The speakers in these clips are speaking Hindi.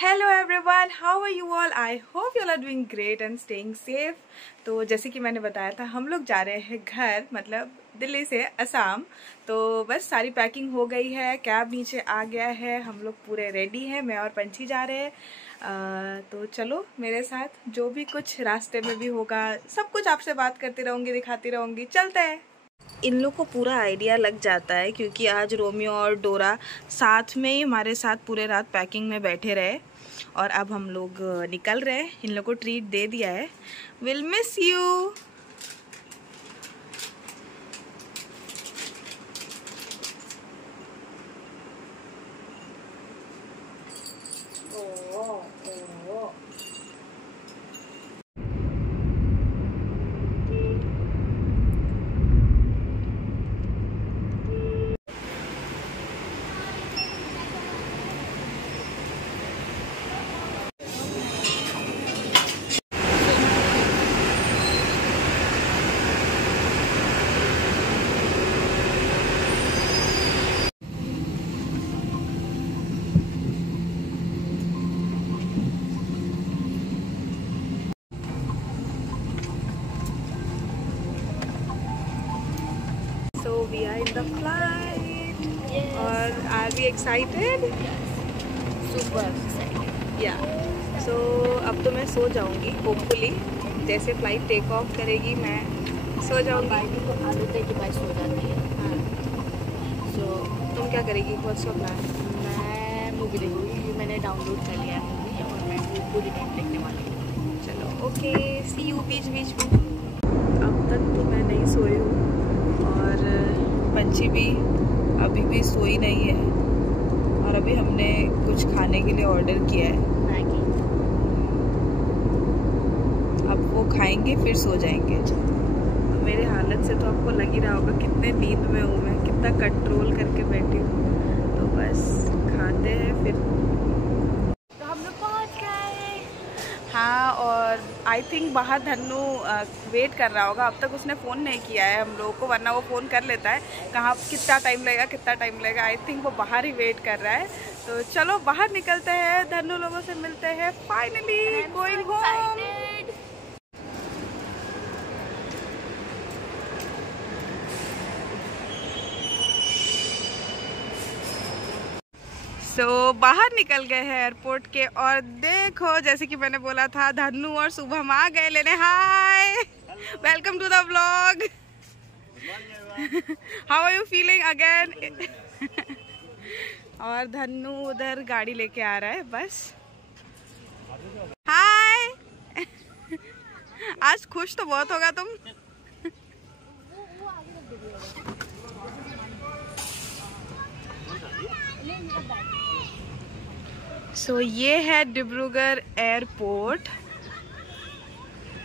Hello everyone, how are you all? I hope you all are doing great and staying safe. तो जैसे कि मैंने बताया था, हम लोग जा रहे हैं घर, मतलब दिल्ली से असम। तो बस सारी पैकिंग हो गई है, कैब नीचे आ गया है, हम लोग पूरे रेडी हैं। मैं और पंछी जा रहे हैं। तो चलो मेरे साथ, जो भी कुछ रास्ते में भी होगा सब कुछ आपसे बात करती रहूँगी, दिखाती रहूँगी। चलते हैं। इन लोग को पूरा आइडिया लग जाता है क्योंकि आज रोमियो और डोरा साथ में ही हमारे साथ पूरे रात पैकिंग में बैठे रहे और अब हम लोग निकल रहे हैं। इन लोग को ट्रीट दे दिया है। Will miss you. So we are in the flight. Yes. Or are we excited? Super excited. Yeah. So अब तो मैं सो जाऊंगी होपफुली। जैसे फ्लाइट टेक ऑफ करेगी मैं सो जाऊंगी। बाइक को आदत है कि बाइक सो जाती है। हाँ। So तुम क्या करेगी? What's your plan? मैं मूवी देखूँगी। मैंने डाउनलोड कर लिया है मूवी और मैं पूरी टाइम देखने वाली हूँ। चलो ओके, सी यू बीच बीच में। अब तक तो मैं नहीं सोई हूँ और पंछी भी अभी भी सोई नहीं है। और अभी हमने कुछ खाने के लिए ऑर्डर किया है, मैगी। अब वो खाएंगे फिर सो जाएंगे। मेरे हालत से तो आपको लग ही रहा होगा कितने नींद में हूँ मैं, कितना कंट्रोल करके बैठी हूँ। तो बस खाते हैं फिर। तो हम लोग पहुँच गए। हाँ, और आई थिंक बाहर धन्नू वेट कर रहा होगा। अब तक उसने फ़ोन नहीं किया है हम लोगों को, वरना वो फ़ोन कर लेता है। कहाँ कितना टाइम लगेगा, कितना टाइम लगेगा। आई थिंक वो बाहर ही वेट कर रहा है। तो चलो बाहर निकलते हैं, धन्नू लोगों से मिलते हैं। Finally going home. तो बाहर निकल गए हैं एयरपोर्ट के और देखो, जैसे कि मैंने बोला था, धन्नू और शुभम आ गए लेने। Hi, welcome to the vlog. How are you feeling again? और धन्नू उधर गाड़ी लेके आ रहा है बस। हाय। आज खुश तो बहुत होगा तुम। ये है डिब्रूगढ़ एयरपोर्ट।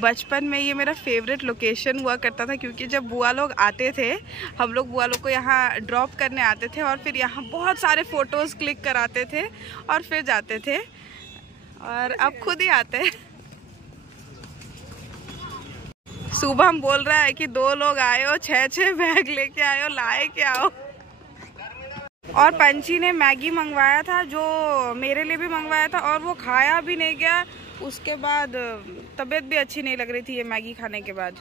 बचपन में ये मेरा फेवरेट लोकेशन हुआ करता था क्योंकि जब बुआ लोग आते थे, हम लोग बुआ लोग को यहाँ ड्रॉप करने आते थे और फिर यहाँ बहुत सारे फ़ोटोज़ क्लिक कराते थे और फिर जाते थे। और अब खुद ही आते हैं। शुभम बोल रहा है कि 2 लोग आए हो, 6 बैग लेके आए हो, लाए क्या हो। और पंछी ने मैगी मंगवाया था, जो मेरे लिए भी मंगवाया था, और वो खाया भी नहीं गया। उसके बाद तबीयत भी अच्छी नहीं लग रही थी ये मैगी खाने के बाद।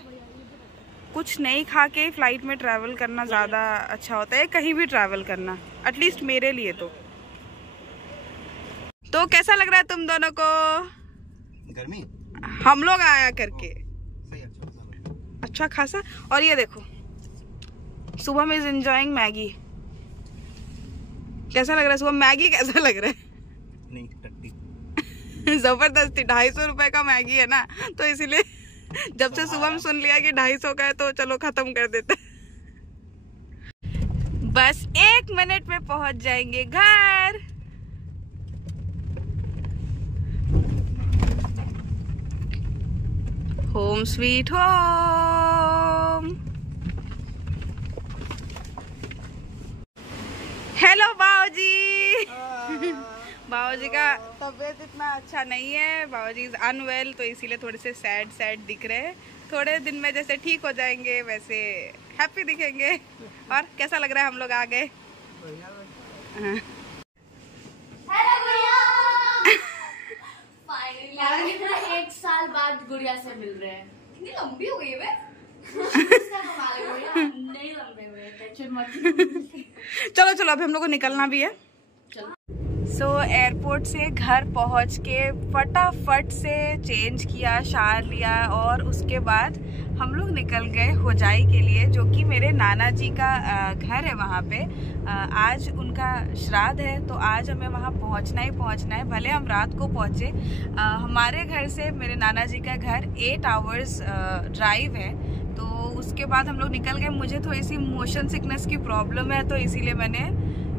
कुछ नहीं खा के फ्लाइट में ट्रैवल करना ज़्यादा अच्छा होता है, कहीं भी ट्रैवल करना, एटलीस्ट मेरे लिए तो कैसा लग रहा है तुम दोनों को? गर्मी हम लोग आया करके अच्छा खासा। और ये देखो, शुभम इज एंजॉयिंग मैगी। कैसा लग रहा है शुभम? मैगी कैसा लग रहा है? नहीं, टट्टी। जबरदस्ती। 250 रुपए का मैगी है ना, तो इसीलिए जब से शुभम सुन लिया कि 250 का है तो चलो खत्म कर देते। बस 1 मिनट में पहुंच जाएंगे घर। Home sweet home. हेलो बाऊजी। बाऊजी का तबीयत इतना अच्छा नहीं है, बाऊजी इज अनवेल, तो इसीलिए थोड़े से सैड दिख रहे हैं। थोड़े दिन में जैसे ठीक हो जाएंगे वैसे हैप्पी दिखेंगे। और कैसा लग रहा है हम लोग आ गए? बाद गुड़िया से मिल रहे हैं। कितनी लंबी हो गई है नहीं लंबे हुए, टेंशन मत। चलो चलो अभी हम लोग को निकलना भी है। सो एयरपोर्ट से घर पहुंच के फटाफट से चेंज किया, शावर लिया और उसके बाद हम लोग निकल गए होजाई के लिए, जो कि मेरे नाना जी का घर है वहाँ पे। आज उनका श्राद्ध है तो आज हमें वहाँ पहुँचना ही पहुँचना है, भले हम रात को पहुँचे। हमारे घर से मेरे नाना जी का घर 8 आवर्स ड्राइव है। तो उसके बाद हम लोग निकल गए। मुझे थोड़ी सी मोशन सिकनेस की प्रॉब्लम है तो इसीलिए मैंने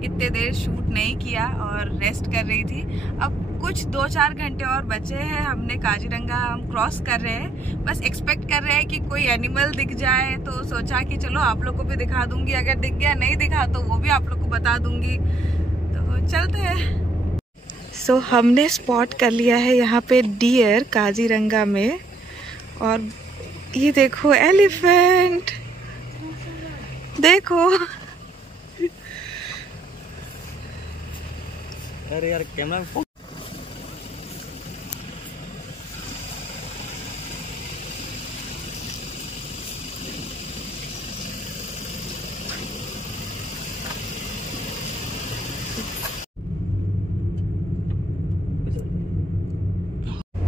इतने देर शूट नहीं किया और रेस्ट कर रही थी। अब कुछ 2-4 घंटे और बचे हैं, हमने काजीरंगा हम क्रॉस कर रहे हैं। बस एक्सपेक्ट कर रहे हैं कि कोई एनिमल दिख जाए, तो सोचा कि चलो आप लोग को भी दिखा दूंगी, अगर दिख गया, नहीं दिखा तो वो भी आप लोग को बता दूंगी। तो चलते हैं। सो हमने स्पॉट कर लिया है यहाँ पे डियर काजीरंगा में, और ये देखो एलिफेंट, देखो। अरे यार कैमरा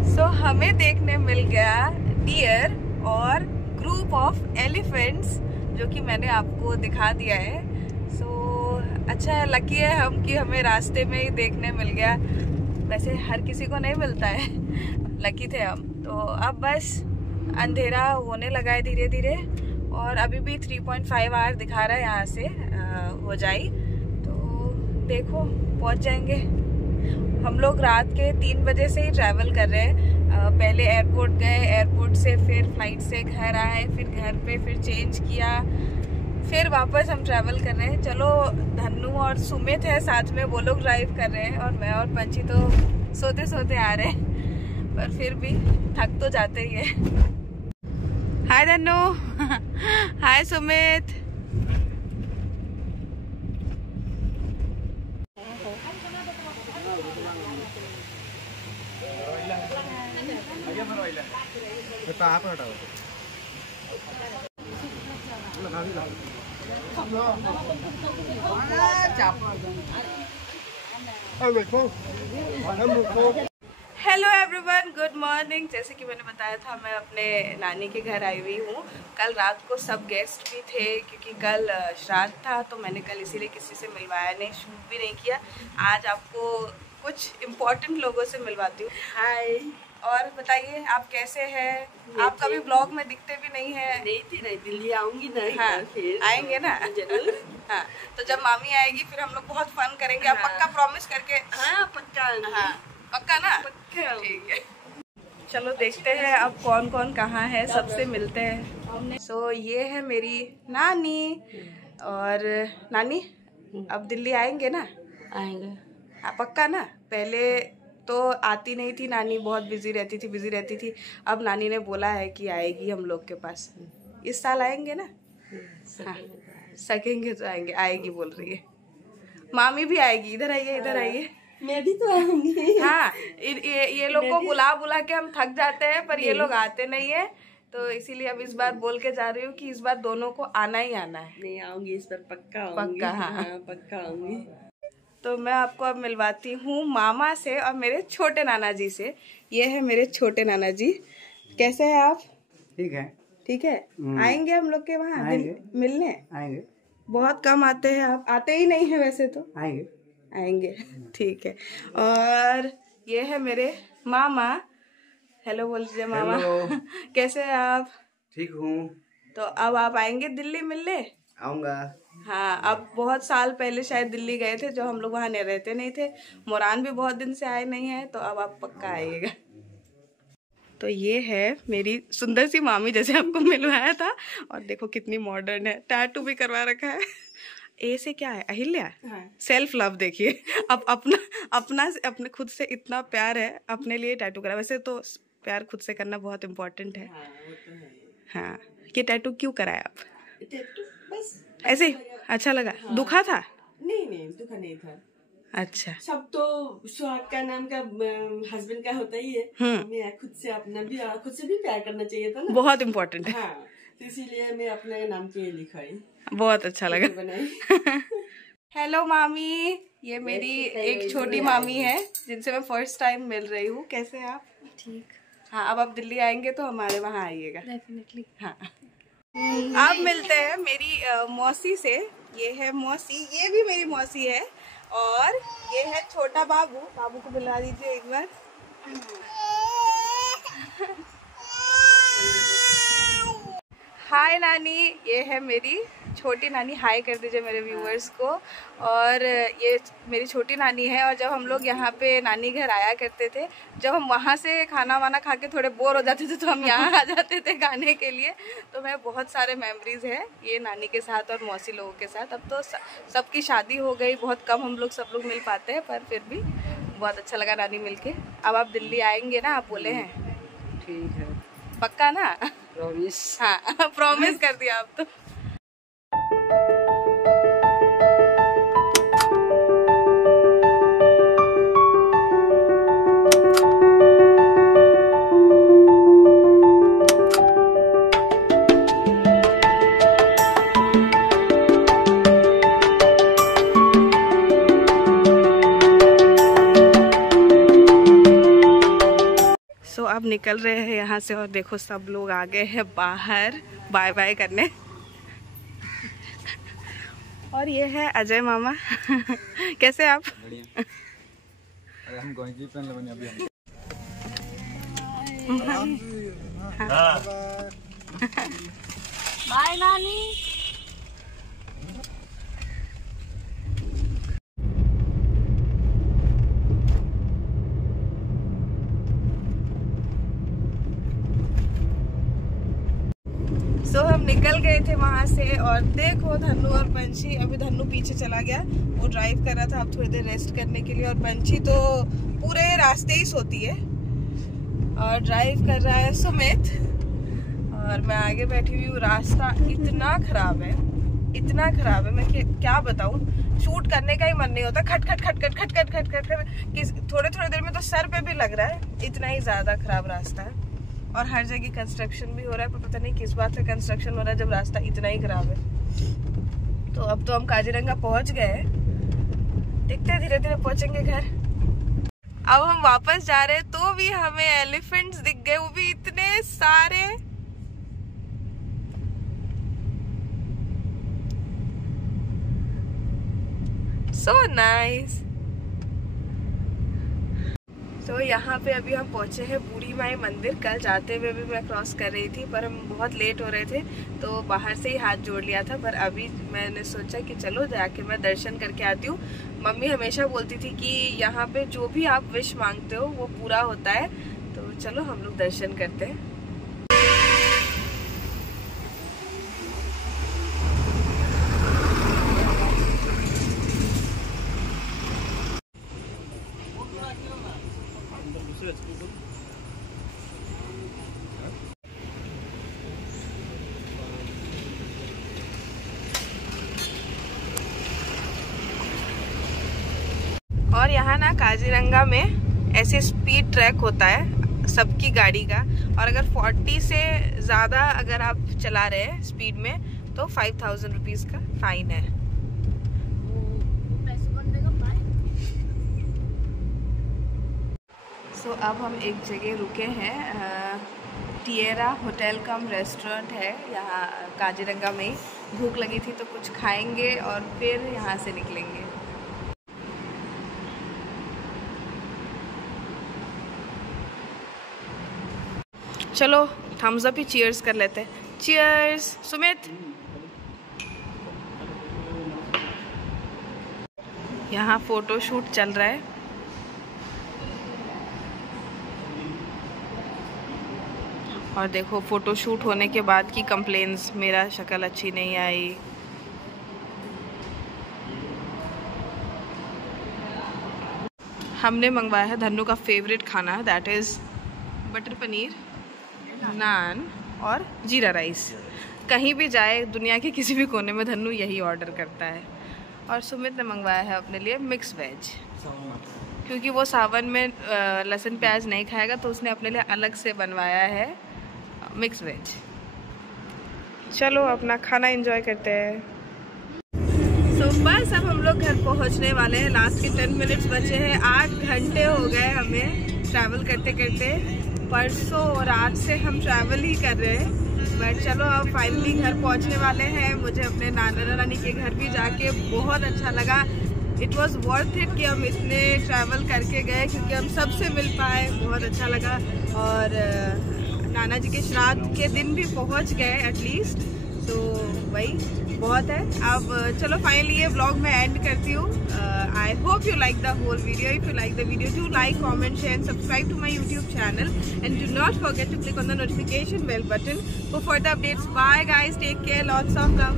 सो हमें देखने मिल गया डियर और ग्रुप ऑफ एलिफेंट्स, जो कि मैंने आपको दिखा दिया है। अच्छा लकी है हम कि हमें रास्ते में ही देखने मिल गया, वैसे हर किसी को नहीं मिलता है। लकी थे हम। तो अब बस अंधेरा होने लगा है धीरे धीरे, और अभी भी 3.5 आवर दिखा रहा है यहाँ से होजाई। तो देखो पहुँच जाएंगे। हम लोग रात के 3 बजे से ही ट्रैवल कर रहे हैं। पहले एयरपोर्ट गए, एयरपोर्ट से फिर फ्लाइट से घर आए, फिर घर पे फिर चेंज किया, फिर वापस हम ट्रैवल कर रहे हैं। चलो धन्नू और सुमित है साथ में, वो लोग ड्राइव कर रहे हैं, और मैं और पंची तो सोते सोते आ रहे हैं, पर फिर भी थक तो जाते ही है। Hi Dhannu. Hi Sumit. Hello everyone, good morning. जैसे कि मैंने बताया था, मैं अपने नानी के घर आई हुई हूँ। कल रात को सब गेस्ट भी थे, क्योंकि कल श्राद्ध था, तो मैंने कल इसीलिए किसी से मिलवाया नहीं, शूट भी नहीं किया। आज आपको कुछ इम्पोर्टेंट लोगों से मिलवाती हूँ। हाय, और बताइए आप कैसे हैं? आप कभी ब्लॉग में दिखते भी नहीं है। नहीं दिल्ली आऊंगी ना। हाँ, फिर आएंगे ना जरूर। हाँ, तो जब मामी आएगी फिर हम लोग बहुत फन करेंगे। आप पक्का प्रॉमिस करके? हाँ पक्का। हाँ पक्का ना? पक्का। ठीक है, चलो देखते हैं अब कौन कौन कहाँ है, सबसे मिलते हैं। सो ये है मेरी नानी। और नानी अब दिल्ली आएंगे ना? आएंगे। हाँ पक्का ना? पहले तो आती नहीं थी नानी, बहुत बिजी रहती थी। अब नानी ने बोला है कि आएगी हम लोग के पास। इस साल आएंगे ना? हाँ, सकेंगे तो आएंगे, आएगी बोल रही है। मामी भी आएगी। इधर आइए। मैं भी तो आऊंगी। हाँ, ये लोग को बुला के हम थक जाते हैं, पर ये लोग आते नहीं है, तो इसीलिए अब इस बार बोल के जा रही हूँ कि इस बार दोनों को आना ही आना है। नहीं आऊंगी इस बार, पक्का आऊंगी। पक्का? हाँ पक्का आऊंगी। तो मैं आपको अब मिलवाती हूँ मामा से और मेरे छोटे नाना जी से। ये है मेरे छोटे नाना जी। कैसे हैं आप? ठीक है। आएंगे हम लोग के वहाँ मिलने? आएंगे। बहुत कम आते हैं आप, आते ही नहीं है वैसे तो। आएंगे ठीक है। और ये है मेरे मामा। हेलो बोल दीजिए मामा। कैसे हैं आप? ठीक हूँ। तो अब आप आएंगे दिल्ली मिलने? आऊंगा। हाँ, अब बहुत साल पहले शायद दिल्ली गए थे, जो हम लोग वहाँ रहते नहीं थे। मोरान भी बहुत दिन से आए नहीं है, तो अब आप पक्का आइएगा। तो ये है मेरी सुंदर सी मामी, जैसे आपको मिलवाया था। और देखो कितनी मॉडर्न है, टैटू भी करवा रखा है। ए से क्या है? अहिल्या। हाँ। सेल्फ लव देखिए। अब अपने खुद से इतना प्यार है, अपने लिए टैटू करा। वैसे तो प्यार खुद से करना बहुत इम्पोर्टेंट है। हाँ, वो तो है। हाँ, ये टैटू क्यों कराया आप? टैटू बस ऐसे ही अच्छा लगा। हाँ। दुखा था? नहीं दुखा नहीं था। अच्छा। सब तो सुहाग का नाम का हस्बैंड का होता ही है। मैं खुद से खुद से भी प्यार करना चाहिए था ना। बहुत इम्पोर्टेंट है। हाँ, तो इसीलिए मैं अपने नाम के लिखा है। बहुत अच्छा लगा। बनाई। हेलो मामी, ये मेरी एक छोटी मामी है जिनसे मैं फर्स्ट टाइम मिल रही हूँ। कैसे हैं आप? ठीक। हाँ, अब आप दिल्ली आएंगे तो हमारे वहाँ आइएगा। डेफिनेटली। हाँ, आप मिलते हैं मेरी मौसी से। ये है मौसी, ये भी मेरी मौसी है, और ये है छोटा बाबू। बाबू को बुला दीजिए एक बार। हाय नानी, ये है मेरी छोटी नानी। हाय कर दीजिए मेरे व्यूअर्स को। और ये मेरी छोटी नानी है, और जब हम लोग यहाँ पे नानी घर आया करते थे, जब हम वहाँ से खाना वाना खा के थोड़े बोर हो जाते थे तो हम यहाँ आ जाते थे खाने के लिए। तो मैं बहुत सारे मेमोरीज है ये नानी के साथ और मौसी लोगों के साथ। अब तो सबकी शादी हो गई, बहुत कम हम लोग सब लोग मिल पाते हैं, पर फिर भी बहुत अच्छा लगा नानी मिल के। अब आप दिल्ली आएंगे ना, आप बोले हैं? ठीक है, पक्का ना? प्रॉमिस। हाँ, प्रॉमिस कर दिया आप तो। अब निकल रहे हैं यहाँ से, और देखो सब लोग आ गए हैं बाहर बाय बाय करने। और ये है अजय मामा। कैसे आप? बढ़िया। अरे हम गोंजी पहन ले बने अभी हम। बाय नानी। तो हम निकल गए थे वहां से, और देखो धन्नू और पंछी। अभी धन्नू पीछे चला गया, वो ड्राइव कर रहा था अब थोड़ी देर रेस्ट करने के लिए, और पंछी तो पूरे रास्ते ही सोती है। और ड्राइव कर रहा है सुमित, और मैं आगे बैठी हुई हूँ। रास्ता इतना खराब है, इतना खराब है, मैं क्या बताऊं। शूट करने का ही मन नहीं होता। खट खट खट खट खट खट खट खट खट, थोड़े थोड़ी देर में तो सर पे भी लग रहा है, इतना ही ज्यादा खराब रास्ता है। और हर जगह कंस्ट्रक्शन भी हो रहा है, पर पता नहीं किस बात से कंस्ट्रक्शन हो रहा है जब रास्ता इतना ही खराब है। तो अब तो हम काजीरंगा पहुंच गए, देखते हैं धीरे धीरे पहुंचेंगे घर। अब हम वापस जा रहे हैं तो भी हमें एलिफेंट्स दिख गए, वो भी इतने सारे। So nice. तो यहाँ पे अभी हम पहुँचे हैं बूढ़ी माई मंदिर। कल जाते हुए भी मैं क्रॉस कर रही थी, पर हम बहुत लेट हो रहे थे तो बाहर से ही हाथ जोड़ लिया था। पर अभी मैंने सोचा कि चलो जाके मैं दर्शन करके आती हूँ। मम्मी हमेशा बोलती थी कि यहाँ पे जो भी आप विश मांगते हो वो पूरा होता है, तो चलो हम लोग दर्शन करते हैं। और यहाँ ना काजीरंगा में ऐसे स्पीड ट्रैक होता है सबकी गाड़ी का, और अगर 40 से ज़्यादा अगर आप चला रहे हैं स्पीड में तो 5000 रुपीज़ का फाइन है। सो अब हम एक जगह रुके हैं, टिएरा होटल कम रेस्टोरेंट है यहाँ काजीरंगा में। भूख लगी थी तो कुछ खाएंगे और फिर यहाँ से निकलेंगे। चलो थम्स अप ही चीयर्स कर लेते हैं। चीयर्स सुमित। यहाँ फोटो शूट चल रहा है। और देखो फोटो शूट होने के बाद की कंप्लेंट्स, मेरा शक्ल अच्छी नहीं आई। हमने मंगवाया है धन्नू का फेवरेट खाना, दैट इज़ बटर पनीर, नान और जीरा राइस। कहीं भी जाए दुनिया के किसी भी कोने में धन्नू यही ऑर्डर करता है। और सुमित ने मंगवाया है अपने लिए मिक्स वेज, क्योंकि वो सावन में लहसुन प्याज नहीं खाएगा तो उसने अपने लिए अलग से बनवाया है मिक्स वेज। चलो अपना खाना एंजॉय करते हैं। बस अब हम लोग घर पहुंचने वाले हैं। लास्ट के 10 मिनट्स बचे हैं। 8 घंटे हो गए हमें ट्रैवल करते करते। परसों रात से हम ट्रैवल ही कर रहे हैं, बट चलो अब फाइनली घर पहुंचने वाले हैं। मुझे अपने नाना नानी के घर भी जाके बहुत अच्छा लगा। इट वॉज वर्थ इट कि हम इतने ट्रैवल करके गए, क्योंकि हम सबसे मिल पाए, बहुत अच्छा लगा। और नाना जी के श्राद्ध के दिन भी पहुंच गए एटलीस्ट, तो वही बहुत है। अब चलो फाइनली ये व्लॉग मैं एंड करती हूँ। I hope you like the whole video. If you like the video, do like, comment, share and subscribe to my YouTube channel and do not forget to click on the notification bell button for further updates. Bye guys, take care, lots of love.